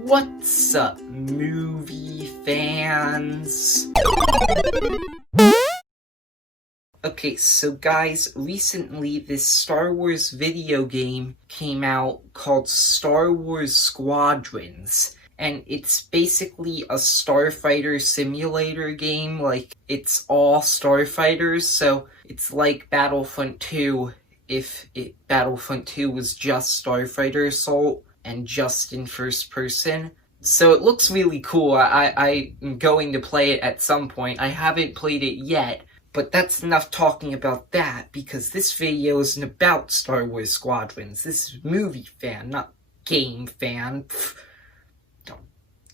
What's up, movie fans? Okay, so guys, recently this Star Wars video game came out called Star Wars Squadrons. And it's basically a starfighter simulator game, like, it's all starfighters, so it's like Battlefront 2 if Battlefront 2 was just Starfighter Assault and just in first person. So it looks really cool. I'm going to play it at some point. I haven't played it yet, but that's enough talking about that, because this video isn't about Star Wars Squadrons. This is movie fan, not game fan.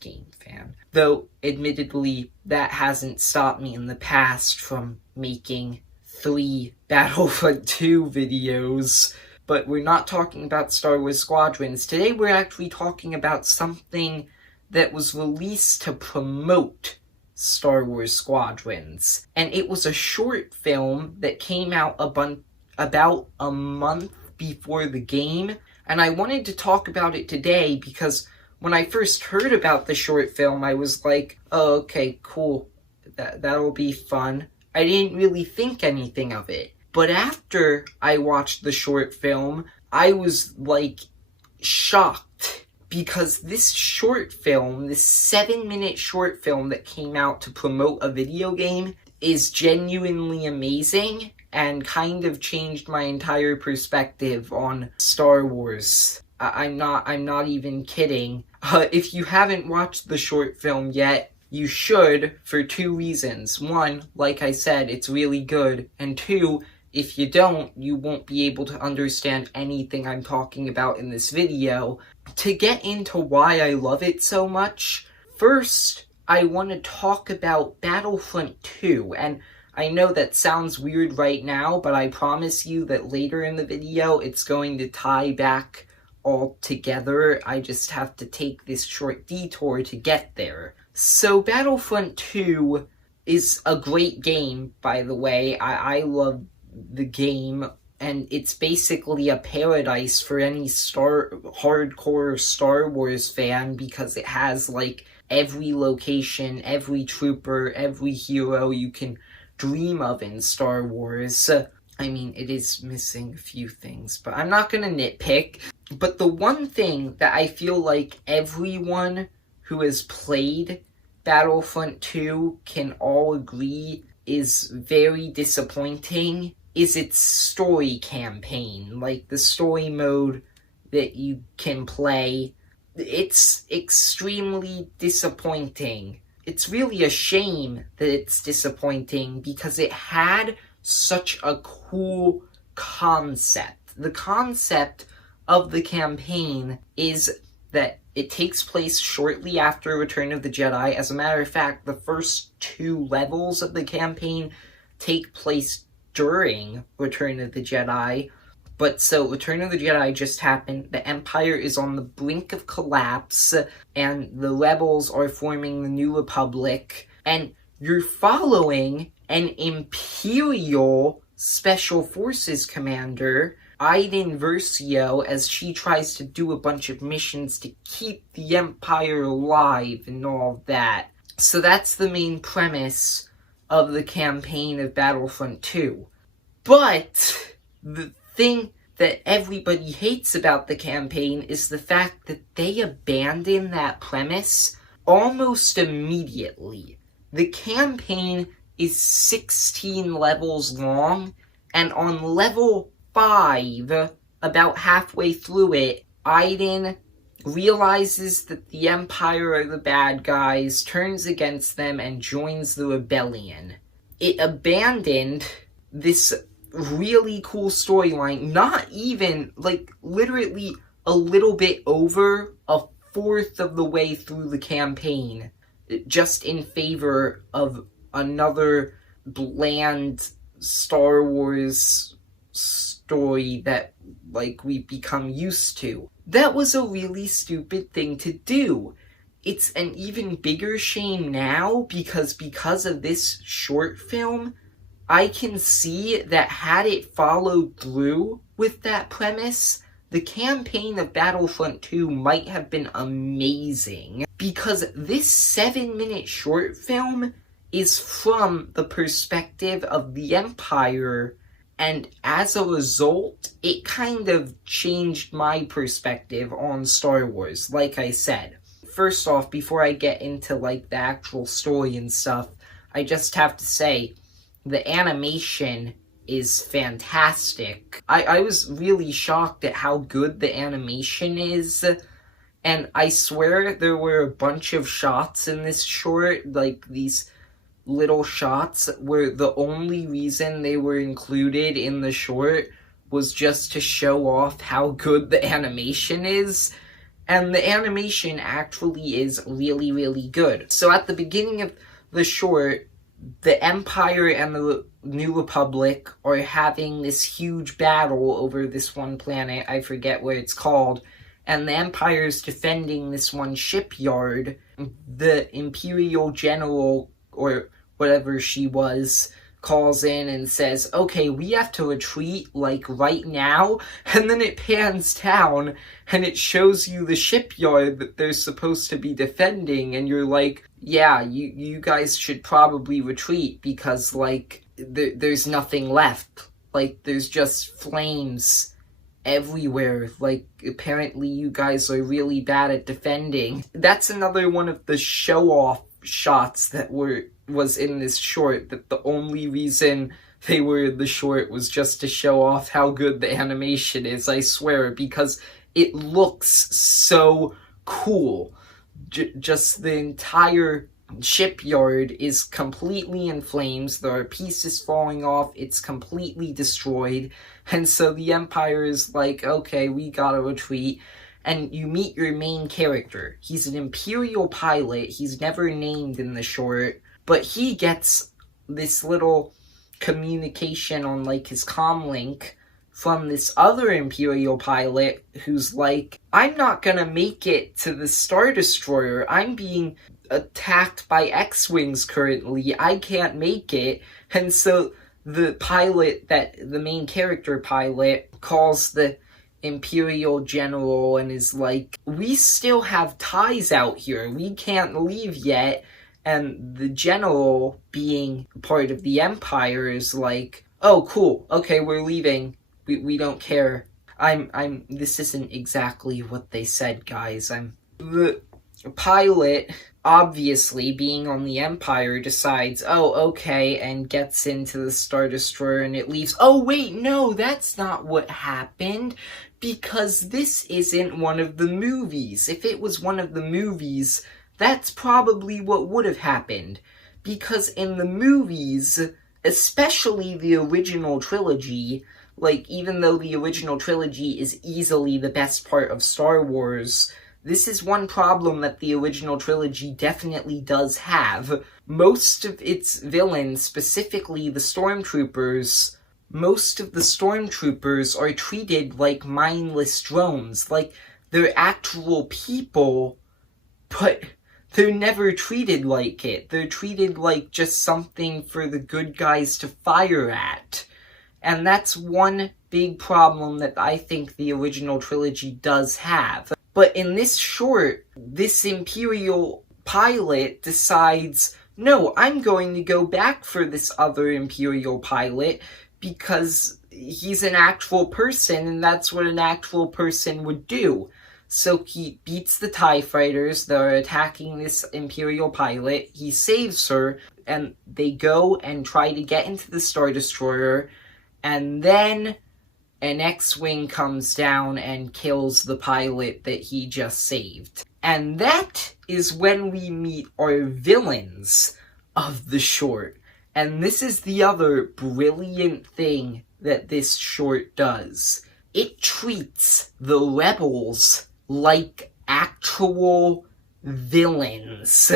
Game fan. Though, admittedly, that hasn't stopped me in the past from making 3 Battlefront 2 videos. But we're not talking about Star Wars Squadrons. Today we're actually talking about something that was released to promote Star Wars Squadrons. And it was a short film that came out about a month before the game. And I wanted to talk about it today because when I first heard about the short film, I was like, oh, okay, cool. That'll be fun. I didn't really think anything of it. But after I watched the short film, I was, like, shocked. Because this short film, this 7-minute short film that came out to promote a video game, is genuinely amazing and kind of changed my entire perspective on Star Wars. I'm not even kidding. If you haven't watched the short film yet, you should, for 2 reasons. 1, like I said, it's really good. And 2, if you don't, you won't be able to understand anything I'm talking about in this video. To get into why I love it so much, first, I want to talk about Battlefront 2. And I know that sounds weird right now, but I promise you that later in the video, it's going to tie back all together. I just have to take this short detour to get there. So Battlefront 2 is a great game, by the way. I love the game, and it's basically a paradise for any hardcore Star Wars fan, because it has, like, every location, every trooper, every hero you can dream of in Star Wars. I mean, it is missing a few things, but I'm not gonna nitpick. But the one thing that I feel like everyone who has played Battlefront 2 can all agree is very disappointing is its story campaign. Like, the story mode that you can play, it's extremely disappointing. It's really a shame that it's disappointing because it had such a cool concept. The concept of the campaign is that it takes place shortly after Return of the Jedi. As a matter of fact, the first 2 levels of the campaign take place during Return of the Jedi. But so, Return of the Jedi just happened, the Empire is on the brink of collapse, and the rebels are forming the New Republic, and you're following an Imperial Special Forces commander, Iden Versio, as she tries to do a bunch of missions to keep the Empire alive and all that. So that's the main premise of the campaign of Battlefront 2. But the thing that everybody hates about the campaign is the fact that they abandon that premise almost immediately. The campaign is 16 levels long, and on level 5, about halfway through it, Iden realizes that the Empire are the bad guys, turns against them, and joins the rebellion. It abandoned this really cool storyline, not even, like, literally a little bit over a fourth of the way through the campaign, just in favor of another bland Star Wars story that, like, we've become used to. That was a really stupid thing to do. It's an even bigger shame now because of this short film, I can see that had it followed through with that premise, the campaign of Battlefront 2 might have been amazing, because this 7-minute short film is from the perspective of the Empire, and as a result, it kind of changed my perspective on Star Wars, like I said. First off, before I get into, like, the actual story and stuff, I just have to say, the animation is fantastic. I was really shocked at how good the animation is, and I swear there were a bunch of shots in this short, like these little shots, where the only reason they were included in the short was just to show off how good the animation is. And the animation actually is really, really good. So at the beginning of the short, the Empire and the New Republic are having this huge battle over this one planet. I forget what it's called. And the Empire's defending this one shipyard. The Imperial General, or whatever she was, calls in and says, okay, we have to retreat, like, right now, and then it pans down, and it shows you the shipyard that they're supposed to be defending, and you're like, yeah, you guys should probably retreat, because, like, there's nothing left. Like, there's just flames everywhere. Like, apparently you guys are really bad at defending. That's another one of the show-off shots that was in this short, that the only reason they were in the short was just to show off how good the animation is, I swear, because it looks so cool. Just the entire shipyard is completely in flames, there are pieces falling off, it's completely destroyed, and so the Empire is like, okay, we gotta retreat. And you meet your main character. He's an Imperial pilot. He's never named in the short. But he gets this little communication on, like, his comlink from this other Imperial pilot who's like, I'm not gonna make it to the Star Destroyer. I'm being attacked by X-Wings currently. I can't make it. And so the pilot, the main character pilot, calls the Imperial General and is like, we still have ties out here, we can't leave yet. And the General, being part of the Empire, is like, oh, cool, okay, we're leaving, we don't care. This isn't exactly what they said, guys. The pilot, obviously, being on the Empire, decides, oh, okay, and gets into the Star Destroyer and it leaves. Oh, wait, no, that's not what happened, because this isn't one of the movies. If it was one of the movies, that's probably what would have happened. Because in the movies, especially the original trilogy, like, even though the original trilogy is easily the best part of Star Wars, this is one problem that the original trilogy definitely does have. Most of its villains, specifically the Stormtroopers, most of the Stormtroopers are treated like mindless drones. Like, they're actual people, but they're never treated like it. They're treated like just something for the good guys to fire at. And that's one big problem that I think the original trilogy does have. But in this short, this Imperial pilot decides, no, I'm going to go back for this other Imperial pilot because he's an actual person and that's what an actual person would do. So he beats the TIE fighters that are attacking this Imperial pilot, he saves her, and they go and try to get into the Star Destroyer, and then an X-Wing comes down and kills the pilot that he just saved. And that is when we meet our villains of the short. And this is the other brilliant thing that this short does. It treats the rebels like actual villains.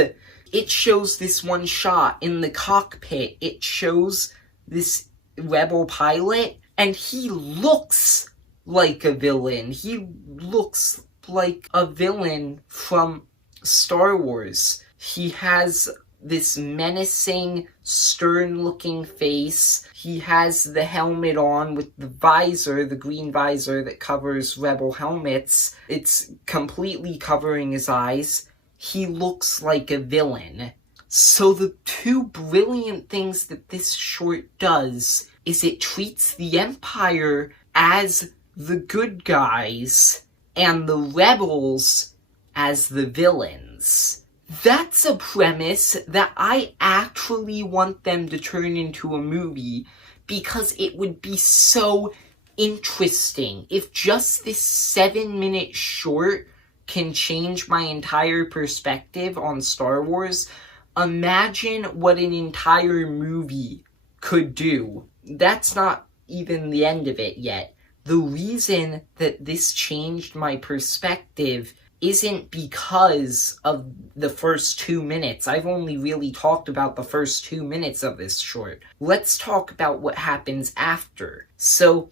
It shows this one shot in the cockpit. It shows this rebel pilot, and he looks like a villain. He looks like a villain from Star Wars. He has this menacing, stern-looking face. He has the helmet on with the visor, the green visor that covers Rebel helmets. It's completely covering his eyes. He looks like a villain. So the two brilliant things that this short does is it treats the Empire as the good guys and the rebels as the villains. That's a premise that I actually want them to turn into a movie, because it would be so interesting if just this 7-minute short can change my entire perspective on Star Wars. Imagine what an entire movie could do. That's not even the end of it yet. The reason that this changed my perspective isn't because of the first 2 minutes. I've only really talked about the first 2 minutes of this short. Let's talk about what happens after. So,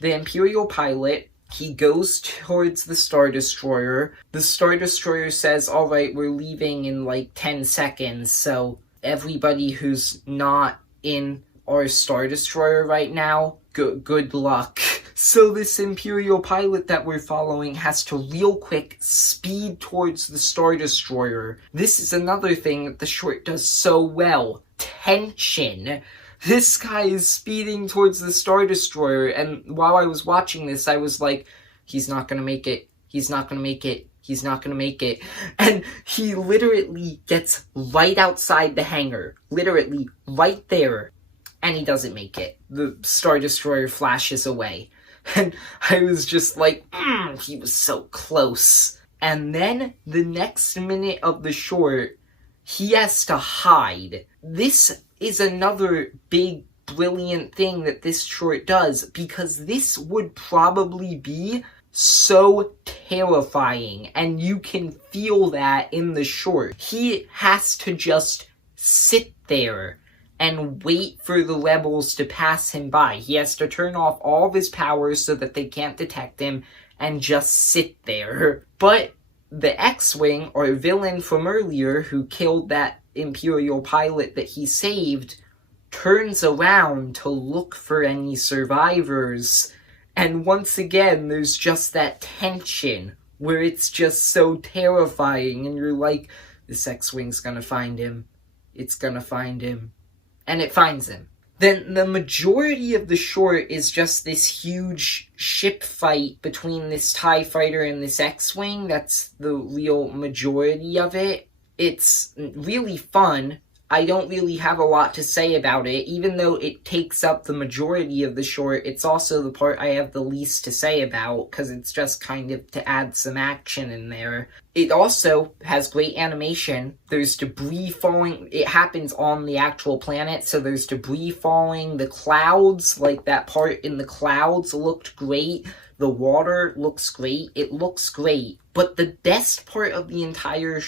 the Imperial pilot, he goes towards the Star Destroyer. The Star Destroyer says, alright, we're leaving in like 10 seconds, so everybody who's not in our Star Destroyer right now, good luck. So this Imperial pilot that we're following has to real quick speed towards the Star Destroyer. This is another thing that the short does so well. Tension. This guy is speeding towards the Star Destroyer, and while I was watching this, I was like, he's not gonna make it. He's not gonna make it. He's not gonna make it. And he literally gets right outside the hangar. Literally right there. And he doesn't make it. The Star Destroyer flashes away. And I was just like, he was so close. And then the next minute of the short, he has to hide. This is another big, brilliant thing that this short does, because this would probably be so terrifying, and you can feel that in the short. He has to just sit there and wait for the rebels to pass him by. He has to turn off all of his powers so that they can't detect him and just sit there. But the X-Wing, or villain from earlier, who killed that Imperial pilot that he saved, turns around to look for any survivors. And once again, there's just that tension where it's just so terrifying, and you're like, this X-Wing's gonna find him. It's gonna find him. And it finds him. Then the majority of the short is just this huge ship fight between this TIE fighter and this X-Wing. That's the real majority of it. It's really fun. I don't really have a lot to say about it. Even though it takes up the majority of the short, it's also the part I have the least to say about, because it's just kind of to add some action in there. It also has great animation. There's debris falling. It happens on the actual planet, so there's debris falling. The clouds, like that part in the clouds, looked great. The water looks great. It looks great. But the best part of the entire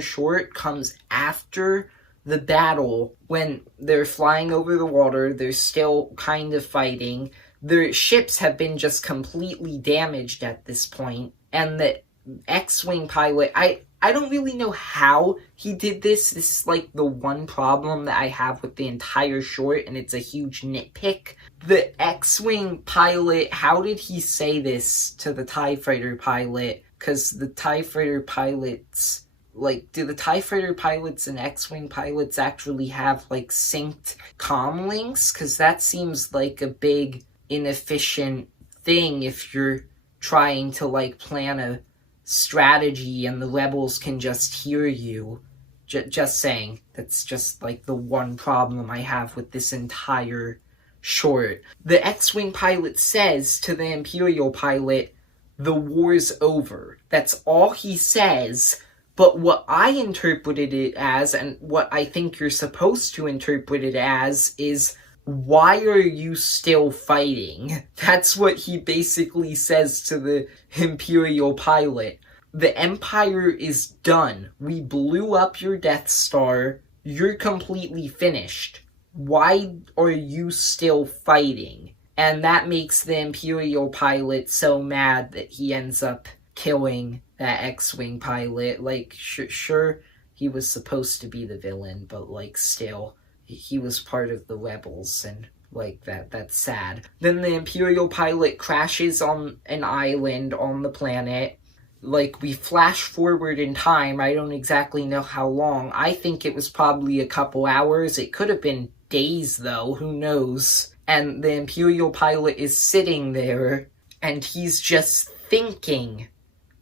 short comes after the battle, when they're flying over the water. They're still kind of fighting. Their ships have been just completely damaged at this point, and the X-Wing pilot, I don't really know how he did this. This is like the one problem that I have with the entire short, and it's a huge nitpick. The X-Wing pilot, how did he say this to the TIE fighter pilot? Because the TIE fighter pilots, like, do the TIE fighter pilots and X-Wing pilots actually have, like, synced comm links? Because that seems like a big, inefficient thing if you're trying to, like, plan a strategy and the rebels can just hear you. Just saying. That's just, like, the one problem I have with this entire short. The X-Wing pilot says to the Imperial pilot, "The war's over." That's all he says, but what I interpreted it as, and what I think you're supposed to interpret it as, is, why are you still fighting? That's what he basically says to the Imperial pilot. The Empire is done. We blew up your Death Star. You're completely finished. Why are you still fighting? And that makes the Imperial pilot so mad that he ends up killing that X-Wing pilot. Like, sure, he was supposed to be the villain, but, like, still, he was part of the rebels, and, like, that's sad. Then the Imperial pilot crashes on an island on the planet. Like, we flash forward in time, I don't exactly know how long. I think it was probably a couple hours. It could have been days, though, who knows? And the Imperial pilot is sitting there, and he's just thinking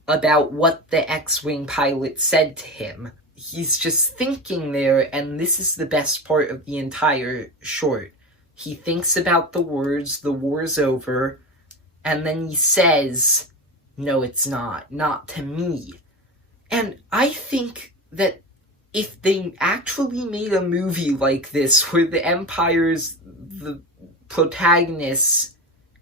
about what the X-Wing pilot said to him. He's just thinking there, and this is the best part of the entire short. He thinks about the words, the war's over, and then he says, "No, it's not. Not to me." And I think that if they actually made a movie like this, where the Empire's the protagonists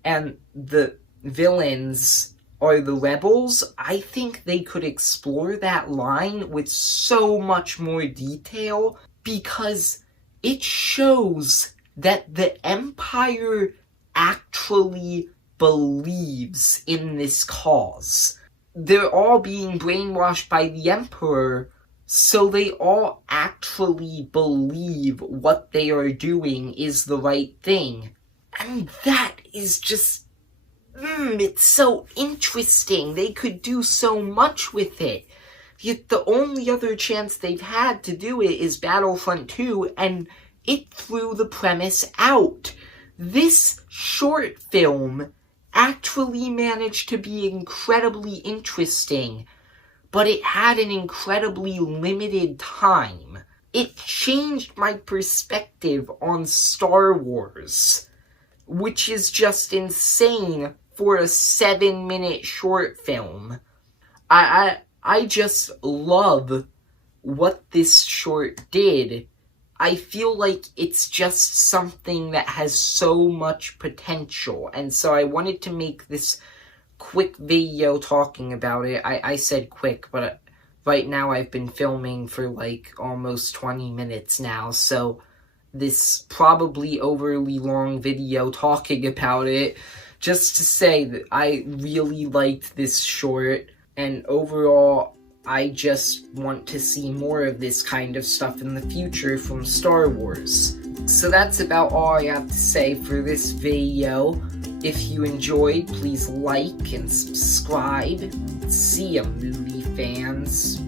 and the villains are the rebels, I think they could explore that line with so much more detail, because it shows that the Empire actually believes in this cause. They're all being brainwashed by the Emperor, so they all actually believe what they are doing is the right thing. And that is just, it's so interesting. They could do so much with it. Yet the only other chance they've had to do it is Battlefront 2, and it threw the premise out. This short film actually managed to be incredibly interesting, but it had an incredibly limited time. It changed my perspective on Star Wars, which is just insane for a 7-minute short film. I just love what this short did. I feel like it's just something that has so much potential, and so I wanted to make this quick video talking about it. I said quick, but right now I've been filming for like almost 20 minutes now, so this probably overly long video talking about it, just to say that I really liked this short, and overall I just want to see more of this kind of stuff in the future from Star Wars. So that's about all I have to say for this video. If you enjoyed, please like and subscribe. See ya, movie fans.